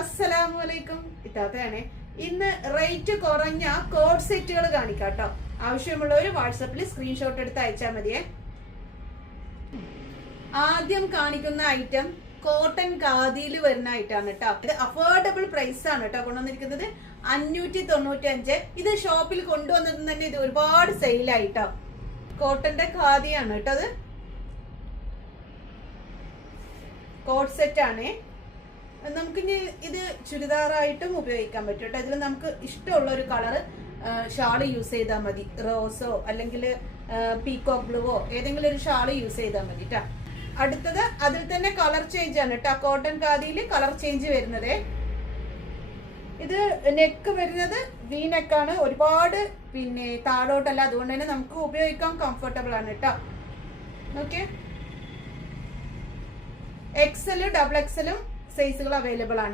അസ്സലാമലൈക്കും. ഇത്താത്തയാണ്. ഇന്ന് റേറ്റ് കുറഞ്ഞ കോഡ് സെറ്റുകൾ കാണിക്കാം കേട്ടോ. ആവശ്യമുള്ളവർ വാട്സപ്പിൽ സ്ക്രീൻഷോട്ട് എടുത്ത് അയച്ചാൽ മതിയേ. ആദ്യം കാണിക്കുന്ന ഐറ്റം കോട്ടൺ ഖാദിയിൽ വരുന്ന ഐറ്റാണ് കേട്ടോ. ഇത് അഫോർഡബിൾ പ്രൈസ് ആണ് കേട്ടോ കൊണ്ടുവന്നിരിക്കുന്നത്. 595. ഇത് ഷോപ്പിൽ കൊണ്ടുവന്നത് തന്നെ ഇത് ഒരുപാട് സെയിലായിട്ടോ. കോട്ടന്റെ ഖാദിയാണ് കേട്ടോ. അത് കോഡ് സെറ്റ് ആണ്. നമുക്കിനി ഇത് ചുരിദാറായിട്ടും ഉപയോഗിക്കാൻ പറ്റും കേട്ടോ. ഇതിൽ നമുക്ക് ഇഷ്ടമുള്ള ഒരു കളർ ഷാള് യൂസ് ചെയ്താൽ മതി. റോസോ അല്ലെങ്കിൽ പീകോക്ക് ബ്ലൂവോ ഏതെങ്കിലും ഒരു ഷാള് യൂസ് ചെയ്താൽ മതി കേട്ടോ. അടുത്തത് അതിൽ തന്നെ കളർ ചേഞ്ച് ആണ് കേട്ടോ. കോട്ടൺ ഖാദിയിൽ കളർ ചേഞ്ച് വരുന്നത്. ഇത് നെക്ക് വരുന്നത് വി നെക്കാണ്. ഒരുപാട് താഴോട്ടല്ല, അതുകൊണ്ട് തന്നെ നമുക്ക് ഉപയോഗിക്കാൻ കംഫർട്ടബിൾ ആണ് കേട്ടോ. ഓക്കെ, XL, XXL സൈസുകൾ അവൈലബിൾ ആണ്.